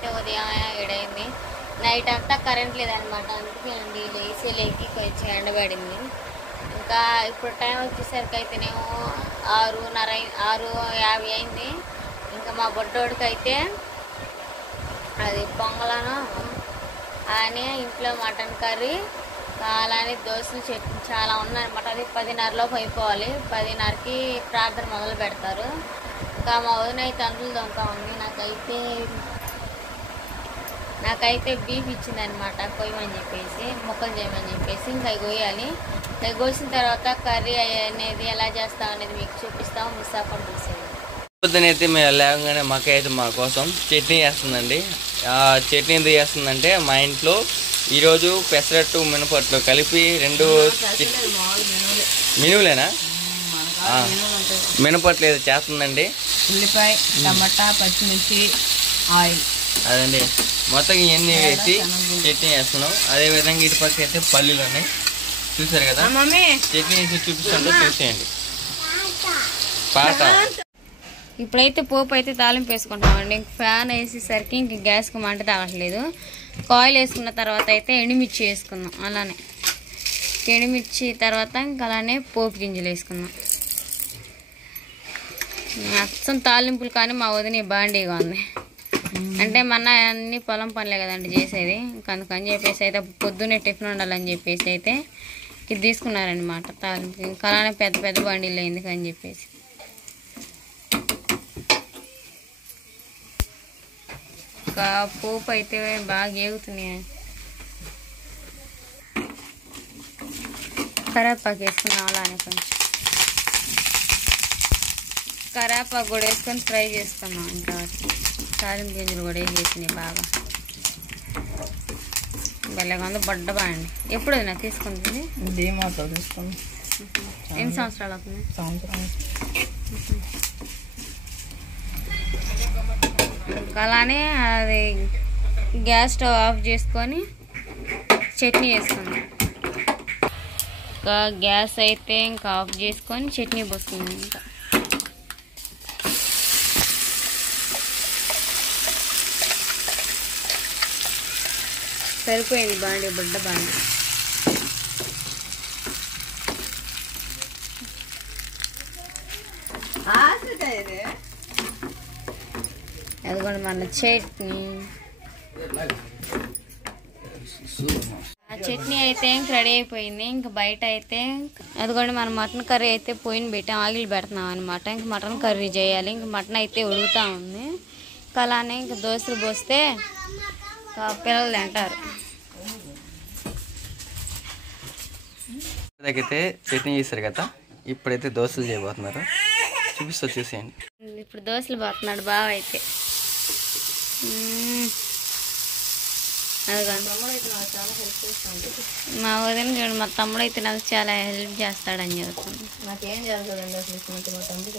అయితే ఉదయం 7 అయింది. నైట్ అంతా కరెంట్ లేదనమాట. అందుకే అండి లేచి కొంచెం ఎండబడింది. ఇంకా ఇప్పుడు టైం వచ్చేసరికి అయితేనేమో 6:50 అయింది. ఇంకా మా బొడ్డోడికి అయితే అది పొంగలను అని ఇంట్లో మటన్ కర్రీ అలానే దోశలు చట్నీ చాలా ఉన్నాయన్నమాట. అది 10:30లోపు అయిపోవాలి. 10:30కి ప్రార్థన మొదలు పెడతారు. ఇంకా మా వదిన అయితే అందులో దొంగ ఉంది. నాకైతే బీఫ్ ఇచ్చిందనమాట కొయ్యమని చెప్పేసి, ముక్కలు చేయమని చెప్పేసి. ఇంకా అవి కొయ్యాలి. అవి కోసిన తర్వాత కర్రీ అనేది ఎలా చేస్తాం అనేది మీకు చూపిస్తాము. మిస్ అవ్వకుండా చూసేది. పొద్దునైతే మేము లేవగానే మా అయితే మా కోసం చట్నీ చేస్తుందండి. చట్నీ ఎందుకు చేస్తుందంటే మా ఇంట్లో ఈరోజు పెసరట్టు మినపట్లు కలిపి 2 మినువులేనా మినపట్లు ఏదో చేస్తుందండి. ఉల్లిపాయ, టమాటా, పచ్చిమిర్చి, ఆయిల్ అదండి మొత్తం ఇవన్నీ వేసి చట్నీ చేస్తున్నాం. అదేవిధంగా ఇటు పక్క అయితే పల్లీలు ఉన్నాయి చూసారు కదా. చట్నీ వేసి చూపిస్తుంటే చూసేయండి. పాట ఇప్పుడైతే పోపు అయితే తాలింపు వేసుకుంటామండి. ఫ్యాన్ వేసేసరికి ఇంక గ్యాస్కి మంట తాగట్లేదు. కాయిల్ వేసుకున్న తర్వాత అయితే ఎండుమిర్చి వేసుకుందాం. అలానే ఎండుమిర్చి తర్వాత ఇంకా అలానే పోపు గింజలు వేసుకుందాం. అచ్చం తాలింపులు కానీ మా వదిన బాండీగా ఉంది. అంటే మన అన్ని పొలం పనులే కదండి చేసేది. ఇంకా అందుకని చెప్పేసి అయితే పొద్దున్నే టిఫిన్ ఉండాలని చెప్పేసి అయితే ఇది తీసుకున్నారనమాట తాలింపు. ఇంకా అలానే పెద్ద పెద్ద బండిలు ఎందుకని చెప్పేసి ఇంకా పోపు అయితే బాగా ఏగుతున్నాయి. కరేపాకు వేసుకున్నాం. అలానే కొంచెం కరేపాకు కూడా వేసుకొని ఫ్రై చేసుకున్నాం. ఇంకా తాలింపు గింజలు కూడా వేసేసినాయి బాగా. బెల్లగా ఉంది బొడ్డ బాండి. ఎప్పుడు అది నాకు తీసుకుంటుంది? ఎన్ని సంవత్సరాలు అవుతుంది? అలానే అది గ్యాస్ స్టవ్ ఆఫ్ చేసుకొని చట్నీ వేసుకున్నాం. ఇంకా గ్యాస్ అయితే ఇంకా ఆఫ్ చేసుకొని చట్నీ పోసుకున్నాం. ఇంకా సరిపోయింది బాండి, బుడ్డ బాండి. అదిగోండి మన చట్నీ. ఆ చట్నీ అయితే ఇంక రెడీ అయిపోయింది. ఇంకా బయట అయితే అదిగోండి మన మటన్ కర్రీ అయితే పొయ్యిన పెట్టాం. ఆగిలి పెడుతున్నాం అనమాట. ఇంక మటన్ కర్రీ చేయాలి. ఇంక మటన్ అయితే ఉడుకుతూ ఉంది. ఇంకా అలానే ఇంక దోశలు పోస్తే పిల్లలు తింటారు. అయితే చట్నీ చేశారు కదా. ఇప్పుడైతే దోశలు చేయబోతున్నారు. చూపిస్తా చూసేయండి. ఇప్పుడు దోశలు పోతున్నాడు బావ అయితే. మా వదిన చూడండి, మా తమ్ముడు అయితే నాకు చాలా హెల్ప్ చేస్తాడని చెబుతుంది. నాకేం జరుగుతుందండి అసలు మా తమ్ముడికి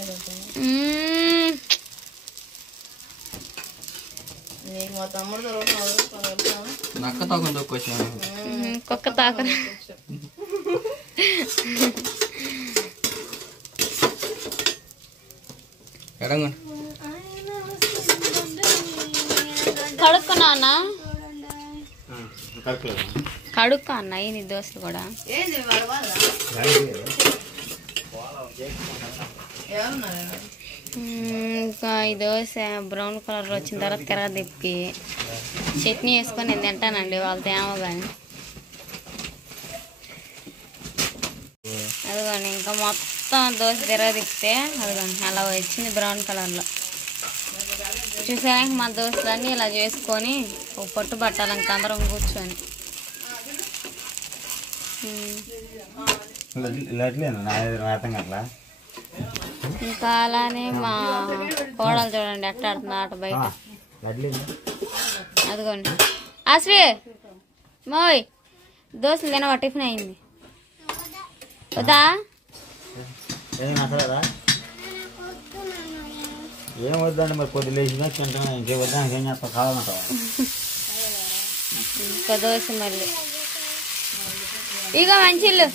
నీకు మా తమ్ముడు కుక్క తాక కడుక్కున్నా అన్న, కడుక్కో అన్న. ఈ దోశలు కూడా ఇంకా ఈ దోశ బ్రౌన్ కలర్ వచ్చిన తర్వాత తిరగ తిప్పి చట్నీ వేసుకొని నేను తింటానండి వాళ్ళతో ఏమో కానీ. అదిగోండి ఇంకా మొత్తం దోశ తిరగ తిప్పితే అదిగోండి అలా వచ్చింది బ్రౌన్ కలర్లో. చూసాక మా దోశలన్నీ ఇలా చేసుకొని ఒక పొట్టు పట్టాలి ఇంకా అందరం కూర్చొని. ఇంకా అలానే మా కోడలు చూడండి ఎట్ట ఆడుతుంది ఆట బయట. అదిగోండి ఆశ్రీ మోయ్ దోశలు తినవా? టిఫిన్ అయింది వద్దా? ఏం వద్దండి మరి కొద్ది లేచినా తింటాను. ఇంకే వద్దా ఇంకేం చేస్తా కావాలంటావా? ఇంకా దోశ మళ్ళీ ఇక మంచిళ్ళు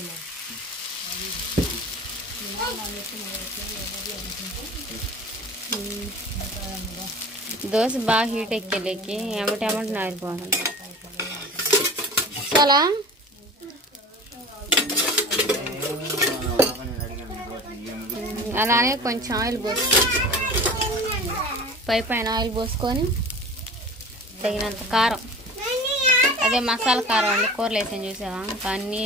దోశ బాగా హీట్ ఎక్కేలేకి ఎమ్మటెమ్మటి నారిపోవాలి. చాలా అలానే కొంచెం ఆయిల్ పోసుకొని పైన ఆయిల్ పోసుకొని తగినంత కారం, అదే మసాలా కారం అండి, కూరలు వేసాను చూసావా, ఇంకా అన్నీ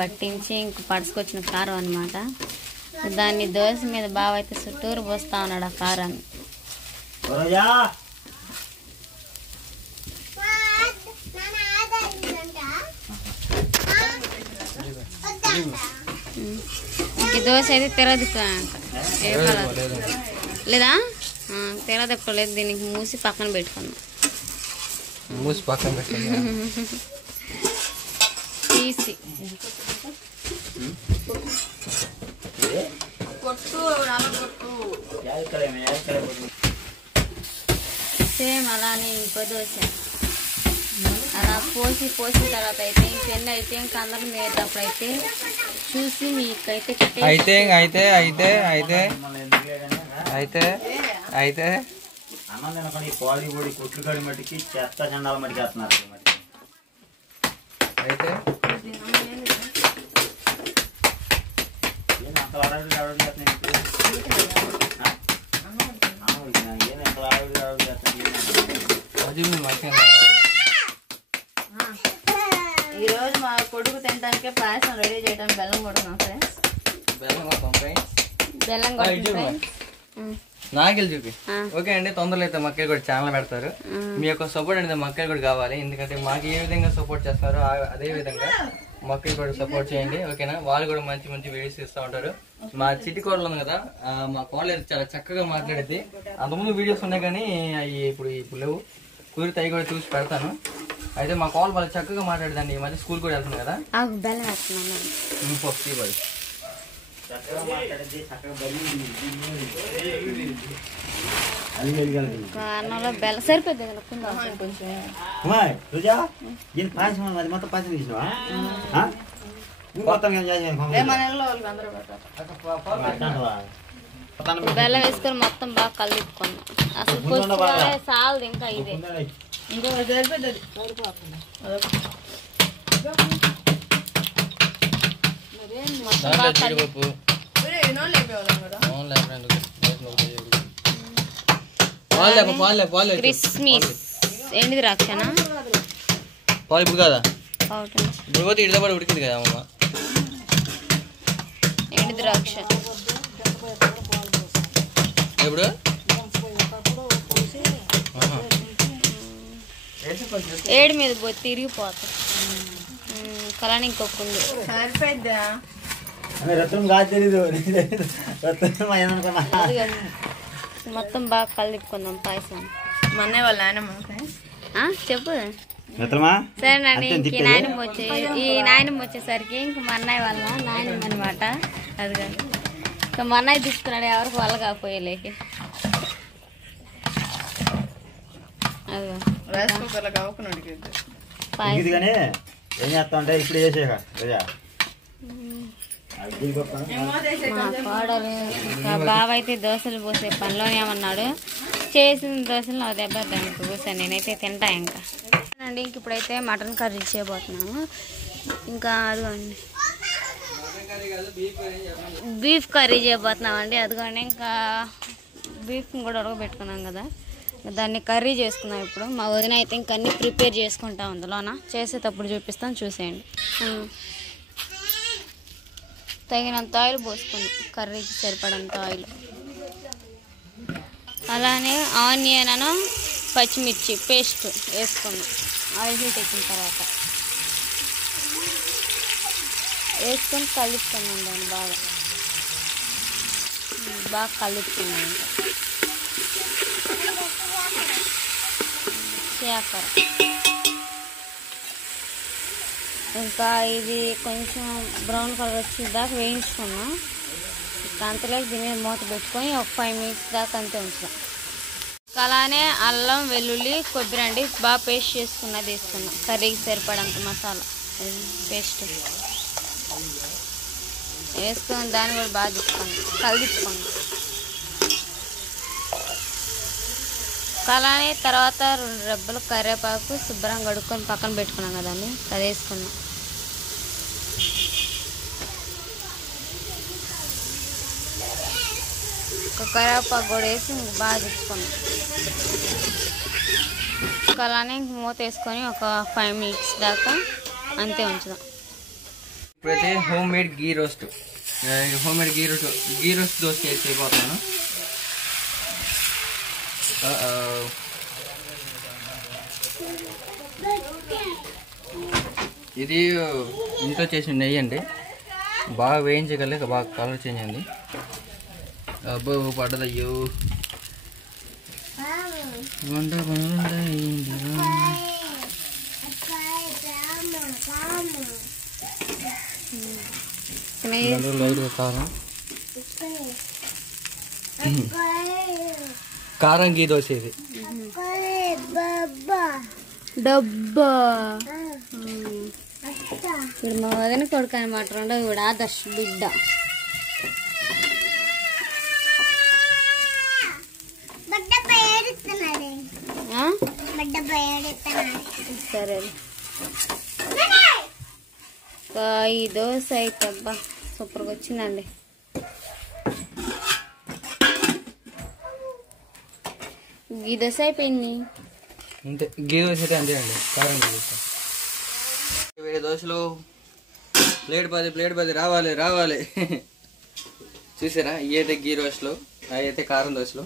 పట్టించి ఇంక పడుచుకొచ్చిన కారం అనమాట. దాన్ని దోశ మీద బాగా అయితే చుట్టూరు పోస్తా ఉన్నాడు ఆ కారాన్ని. ఇంక దోశ అయితే తెరదిప్పుతానంట. ఏ కలర్ లేదా? తెరదిప్పలేదు, దీనికి మూసి పక్కన పెట్టుకున్నాం. మూసి పక్కన పెట్టండి తీసి సేమ్ అలానే ఇంకో దోశ అలా పోసిన తర్వాత అయితే ఇంకెన్ని అయితే ఇంక అందరం వేసేటప్పుడు అయితే చూసి మీకైతే అయితే అన్నం తినకుండా ఈ కోడి పొడి కుట్లు కడి మట్టికి చెత్త చండాల మట్టికి వేస్తున్నారు. అయితే ఏం అంత అడవుడు చేస్తున్నాయి ఏం ఎంత అడవుడు చేస్తున్నాయి. ఈరోజు మా కొడుకు తినడానికే పాయసం రెడీ చేయడానికి బెల్లం కొడుతున్నాం ఫ్రెండ్స్. బెల్లం కొట్టి నాకెళ్ళి చూపి. ఓకే అండి, తొందరలో అయితే మక్కలు కూడా ఛానల్ పెడతారు. మీ యొక్క సపోర్ట్ అనేది మక్కలు కూడా కావాలి, ఎందుకంటే మాకు ఏ విధంగా సపోర్ట్ చేస్తారో అదే విధంగా మక్కలు కూడా సపోర్ట్ చేయండి. ఓకేనా? వాళ్ళు కూడా మంచి మంచి వీడియోస్ ఇస్తూ ఉంటారు. మా చిట్టి కోడలు ఉంది కదా, మా కోడలు చాలా చక్కగా మాట్లాడేది. అంతకుముందు వీడియోస్ ఉన్నాయి కానీ అవి ఇప్పుడు లేవు, కుదిరితే అవి కూడా చూసి పెడతాను. అయితే మా కోడలు వాళ్ళు చక్కగా మాట్లాడేదండి. ఈ మధ్య స్కూల్ కూడా వెళ్తుంది కదా. బెల్లం వేస్తున్నాను. అన్నంలో బెల్లం సరిపోద్ది కొంచెం. మొత్తం పాయసం తీసినవా? మొత్తం ఏం బెల్లం వేసుకొని మొత్తం బాగా కలుపుకున్నాం. అసలు చాలదు ఇంకా ఇదే. ఇంకో సరిపోతుంది. క్రిస్మస్ ఎండి ద్రాక్షనా పాలు ఇప్పుడు కదా, ఇప్పుడు పోతే ఇడిదా పడి ఉడికింది కదా అమ్మ. ఎండి ద్రాక్ష ఇప్పుడు ఏడు మీద పోయి తిరిగిపోతాం. కలాని ఇంకొకటి సరిపోద్దా? రత్నం కాదు తెలీదు. మొత్తం బాగా కలిపుకుందాం పాయసం. మా అన్నయ్య వాళ్ళ నాయనమ్మ చెప్పు. మిత్రమా సరేనండి, ఇంక ఈ నాయనమ్మ వచ్చేసరికి ఇంక మా అన్నయ్య వాళ్ళ నాయనమ్మ అనమాట. అది కాదు, ఇంకా మా అన్నయ్య తీసుకున్నాడు ఎవరికి వాళ్ళ కాకపోయేలేకి. అదిగో రైస్ కుక్కర్లో కావుకున్నాడు. కానీ ఏం చేస్తా అంటే ఇప్పుడు చేసేక మా కోడలు మా బావ అయితే దోశలు పోసే పనిలోనే ఏమన్నాడు, చేసిన దోశలు నా దెబ్బ దానికి కూర్చొని నేనైతే తింటా. ఇంకా అండి, ఇంక ఇప్పుడైతే మటన్ కర్రీ చేయబోతున్నాము. ఇంకా అదిగోండి బీఫ్ కర్రీ చేయబోతున్నామండి. అదిగోండి ఇంకా బీఫ్ కూడా ఉడకబెట్టుకున్నాం కదా, దాన్ని కర్రీ చేసుకున్నాం. ఇప్పుడు మా వదిన అయితే ఇంక అన్నీ ప్రిపేర్ చేసుకుంటా అందులోన, చేసేటప్పుడు చూపిస్తాను చూసేయండి. తగినంత ఆయిల్ పోసుకున్నాం, కర్రీకి సరిపడంత ఆయిల్. అలానే ఆనియన్ పచ్చిమిర్చి పేస్ట్ వేసుకున్నాం. ఆయిల్ హీట్ ఎక్కిన తర్వాత వేసుకొని కలుపుకున్నాం. దాన్ని బాగా కలుపుకున్నాం. ఇంకా ఇది కొంచెం బ్రౌన్ కలర్ వచ్చేదాకా వేయించుకున్నాం. అంతలోకి దీని మీద మూత పెట్టుకొని ఒక 5 minutes దాకా అంతే ఉంచుదాం. అలానే అల్లం వెల్లుల్లి కొబ్బరి అండి బాగా పేస్ట్ చేసుకున్నది వేసుకున్నాం. కర్రీకి సరిపడంత మసాలా పేస్ట్ వేసుకొని దాన్ని కూడా బాగా తిప్పుకోండి, కలిదిప్పుకోండి. అలానే తర్వాత 2 రెబ్బలు కరివేపాకు శుభ్రంగా కడుక్కొని పక్కన పెట్టుకున్నాం కదండి, అది వేసుకున్నాం. ఒక కరివేపాకు కూడా వేసి బాగా తిప్పుకున్నాం. అలానే మూత వేసుకొని ఒక 5 మినిట్స్ దాకా అంతే ఉంచుదాం. ఇప్పుడైతే హోమ్ మేడ్ గీ రోస్ట్ దోశ చేసి అయిపోతున్నాను. ఇది ఇంట్లో చేసిన నెయ్యి అండి, బాగా వేయించగలిగి బాగా కలర్ చేంజ్ అయింది. అబ్బో పడ్డదయ్యో. కారం గీ దోశ ఇది. డబ్బా ఇప్పుడు మా వదిన కొడుకు అనమాట, రెండో కూడా ఆదర్శ్ బిడ్డ. సరే ఈ దోశ అయితే అబ్బా సూపర్గా వచ్చిందండి. ఈ దోశ అయిపోయింది అంతే. గీ దోశ అయితే అంతే అండి, కారం గీ దోశ. వేరే దోశలు ప్లేట్ 10 రావాలి. చూసారా, ఇవి అయితే గీ దోశలు, అవి అయితే కారం దోశలు.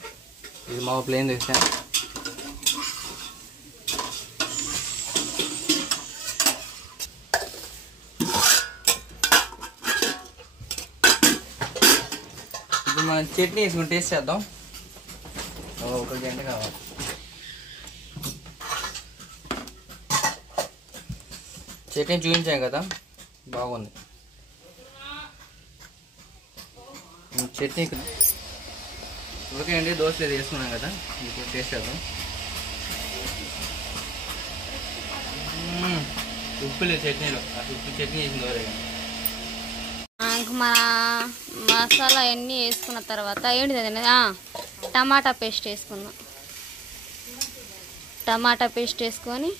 ఇది మా ప్లేన్ దోశ. ఇప్పుడు మనం చట్నీ వేసుకుని టేస్ట్ చేద్దాం. 1 గంట కావాలి. చట్నీ చూపించాం కదా, బాగుంది చట్నీ. ఓకే అండి, దోశ లేదు వేసుకున్నాం కదా, ఇప్పుడు టేస్ట్ చేద్దాం. ఉప్పు లేదు చట్నీలో, ఉప్పు చట్నీ వేసిన దోశ. ఇంక మన మసాలా అన్నీ వేసుకున్న తర్వాత ఏంటిది టమాటా పేస్ట్ వేసుకుందాం. టమాటా పేస్ట్ వేసుకొని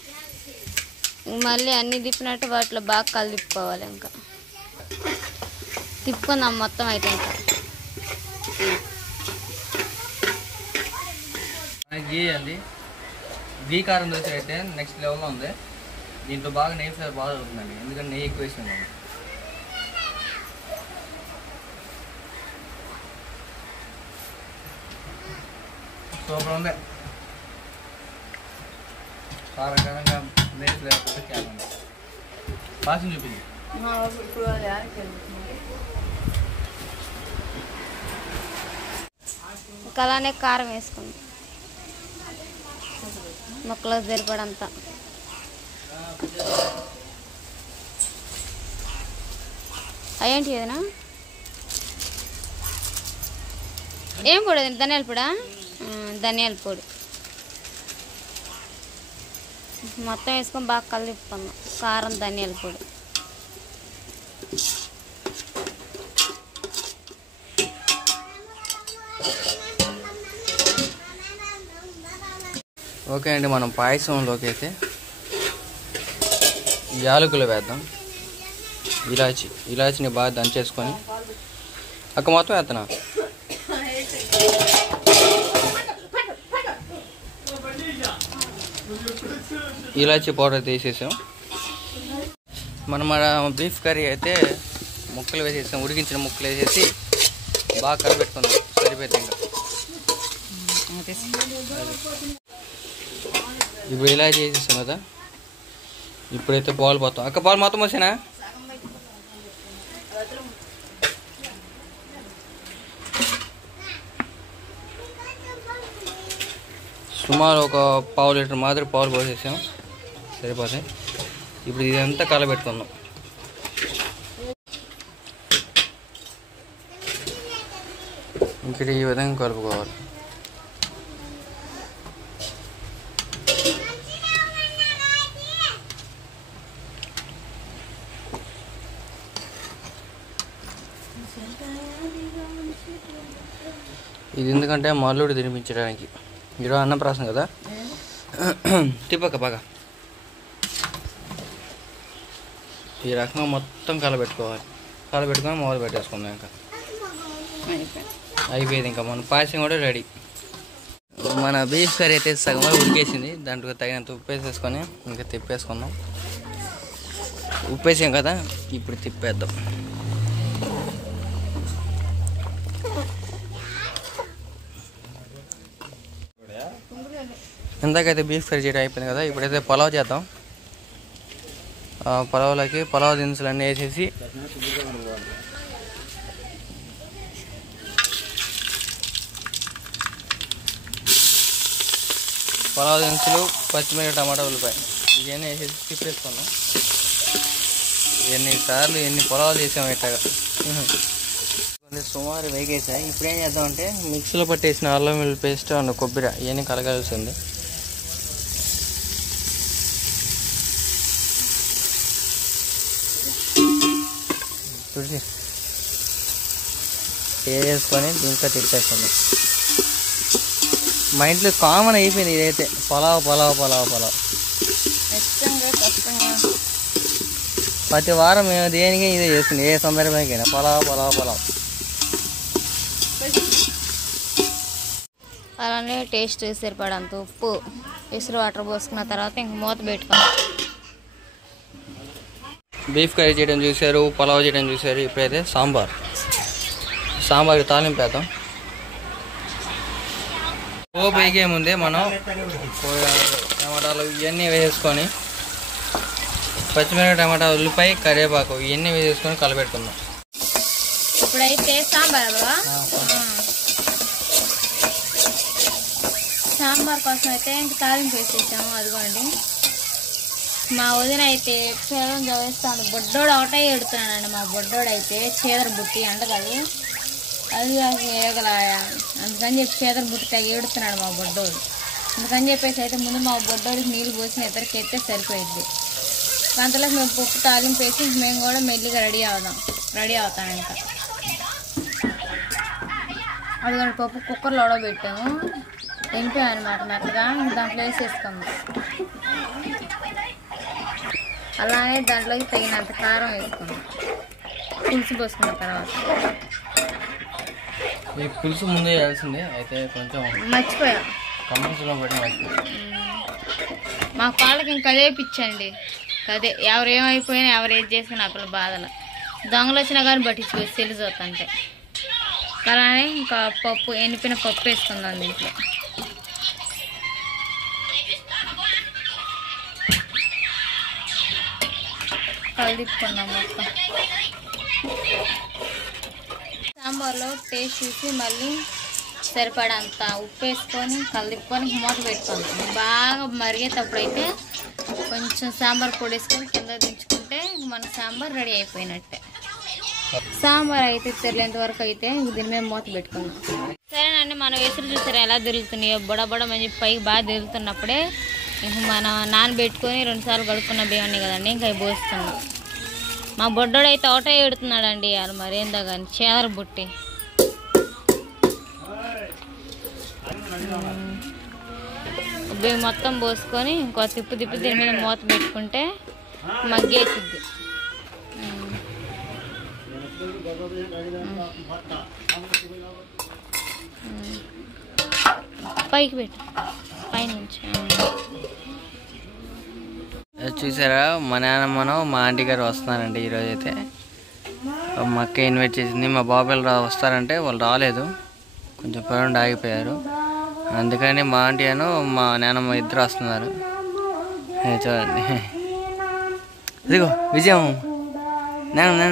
మళ్ళీ అన్నీ తిప్పినట్టు వాటిలో బాగా కలిపుకోవాలి. ఇంకా తిప్పుకుందాం మొత్తం అయితే. ఇంకా గీ అండి, గీ కారం దోశ అయితే నెక్స్ట్ లెవెల్లో ఉంది. దీంట్లో బాగా నెయ్యి ఫ్లేవర్ బాగా అవుతుందండి, ఎందుకంటే నెయ్యి ఎక్కువ వేసింది. సూపర్ ఉంది, కారంగా నెయ్యి ఫ్లేవర్ క్యాన్ పాసం చూపింది. అలానే కారం వేసుకుంది ముక్కలో సరిపడంతా. అయ్యేంటి ఏదైనా ఏం పొడి, ధనియాల పొడా? ధనియాల పొడి మొత్తం వేసుకొని బాగా కలిపుకున్నాం. కారం ధనియాల పొడి. ఓకే అండి, మనం పాయసంలోకి అయితే యాలకులు వేద్దాం. ఇలాచిని బాగా దంచేసుకొని అక్క మొత్తం వేస్తున్నా. ఇలాచి పౌడర్ తీసేసాం. మనం బీఫ్ కర్రీ అయితే ముక్కలు వేసేసాం, ఉడికించిన ముక్కలు వేసేసి బాగా కలపెట్టుకుందాం. సరిపోతుంది. ఇంకా ఇప్పుడు ఇలా చేసేసాం కదా, ఇప్పుడైతే పాలు పోతాం. అక్క పాలు మొత్తం వచ్చానా? సుమారు ఒక ½ లీటర్ మాదిరి పాలు పోసేసాం, సరిపోతాయి. ఇప్పుడు ఇదంతా కలబెట్టుకుందాం. ఇక్కడ ఈ విధంగా కలుపుకోవాలి. ఇది ఎందుకంటే మల్లుడు తినిపించడానికి. ఈరోజు అన్నప్రాసం కదా, తిప్పక బాగా ఈ రకంగా మొత్తం కలబెట్టుకోవాలి. కలబెట్టుకొని మొదలు పెట్టేసుకుందాం. ఇంకా అయిపోయింది. ఇంకా మన పాయసం కూడా రెడీ. మన బీఫ్ కర్రీ అయితే సగం ఉడికేసింది. దాంట్లో తగినంత ఉప్పు వేసేసుకొని ఇంకా తిప్పేసుకుందాం. ఉప్పు వేసాం కదా, ఇప్పుడు తిప్పేద్దాం. ఇందాకైతే బీఫ్ కర్రీ చేయడం అయిపోయింది కదా, ఇప్పుడైతే పలావ్ చేద్దాం. పలావ్లోకి పలావ్ దినుసులు అన్నీ వేసేసి పలావ్ దినుసులు, పచ్చిమిరపకాయ, టమాటా, ఉల్లిపాయ ఇవన్నీ వేసేసి తిప్పేసుకున్నాం. ఎన్నిసార్లు ఎన్ని పొలాలు చేసాము ఇట్లాగా. సుమారు వేగేసాయి. ఇప్పుడు ఏం చేద్దామంటే మిక్సీలో పట్టేసిన అల్లం వెల్లుల్లి పేస్ట్ అండ్ కొబ్బరి ఇవన్నీ కలగాల్సింది. చూసి వేసుకొని దీంట్లో తిప్పేసుకుందాం. మా ఇంట్లో కామన్ అయిపోయింది ఇదైతే, పలావ్ పలావ్ పలావ్ పలావ్. ప్రతి వారం మేము దేనికి ఇదే చేస్తుంది, ఏ సందర్భానికైనా పలావ్ పలావ్ పలావ్. అలానే టేస్ట్ సరిపడంత ఉప్పు, ఎసురు వాటర్ పోసుకున్న తర్వాత ఇంక మూత పెట్టుకోండి. బీఫ్ కర్రీ చేయడం చూశారు, పలావ్ చేయడం చూశారు. ఇప్పుడైతే సాంబార్కి తాలింపు వేద్దాం. పోపు వేగే ముందే మనం టమాటాలు ఇవన్నీ వేసేసుకొని పచ్చిమిరపకాయ, టమాటా, ఉల్లిపాయ, కరివేపాకు ఇవన్నీ వేసేసుకొని కలపెట్టుకుందాం. ఇప్పుడైతే సాంబార్ కోసం అయితే ఇంక తాలింపు వేసేసాము. అదిగోండి మా వదిన అయితే చీదరం చదివేస్తాను. బొడ్డోడు ఒకటే ఎడుతున్నానండి. మా బొడ్డోడు అయితే చీదర బుట్టి అంట కదా, అది ఏగలాయ అందుకని చెప్పి చీదర బుట్టి తగ్గ ఏడుతున్నాడు మా బొడ్డోడు. అందుకని చెప్పేసి అయితే ముందు మా బొడ్డోడికి నీళ్ళు పోసిన ఇద్దరికి అయితే సరిపోయిద్ది. అంతలో మేము పప్పు తాలింపు వేసి మేము కూడా మెల్లిగా రెడీ అవుతాం. ఇంకా అదిగోండి పప్పు కుక్కర్లో ఉడకబెట్టాము, ఎండిపోయాం అనమాట మెత్తగా. దాంట్లో వేసేసుకుందాం. అలానే దాంట్లోకి తగినంత కారం వేసుకుందాం పులుసు పోసుకున్న తర్వాత. ఈ పులుసు ముందే వేయాల్సిందే, అయితే కొంచెం మర్చిపోయాం. కమ్మసులో పెట్టి మర్చిపోయాం. మా కాళ్ళకి ఇంకా అదే పిచ్చండి. అదే ఎవరేమైపోయినా ఎవరేది చేసినా నా పిల్లల బాధలు. దొంగలు వచ్చినా కానీ పట్టించుకోవచ్చు తెలిసి అవుతుంటే. అలానే ఇంకా పప్పు, ఎనిపిన పప్పు వేసుకుందాం దీంట్లో. కలిపుకుందాం మొత్తం. సాంబార్లో టేస్ట్ చూసి మళ్ళీ సరిపడంత ఉప్పు వేసుకొని కలిపుకొని మూత పెట్టుకుందాం. బాగా మరిగేటప్పుడు అయితే కొంచెం సాంబార్ పొడి వేసుకొని కింద దించుకుంటే మన సాంబార్ రెడీ అయిపోయినట్టే. సాంబార్ అయితే తెరలేంత వరకు అయితే దీని మీద మూత పెట్టుకుందాం. సరేనండి, మనం ఎసురు చూసారా ఎలా తిరుగుతున్నాయో, బుడబుడ మంచి పైకి బాగా తిరుగుతున్నప్పుడే ఇంక మనం నానబెట్టుకొని 2 సార్లు కడుక్కున్న బియ్యాన్ని కదండి ఇంకా అవి పోస్తున్నాం. మా బొడ్డోడు అయితే ఒకటే ఎడుతున్నాడండి వాళ్ళు మరేందో కానీ చీదర బుట్టి. బియ్యం మొత్తం పోసుకొని ఇంకో తిప్పు దీని మీద మూత పెట్టుకుంటే మగ్గేసిద్ది. పైకి పెట్టు, పైనుంచి. చూసారా, మా నాన్నమ్మను మా ఆంటీ గారు వస్తున్నారండి ఈరోజు. అయితే మా అక్క ఇన్వైట్ చేసింది. మా బాబాయ్ వస్తారంటే వాళ్ళు రాలేదు, కొంచెం పని ఆగిపోయారు. అందుకని మా ఆంటీ అను మా నాన్నమ్మ ఇద్దరు వస్తున్నారు. చూడండి, ఇదిగో విజయం నాన్న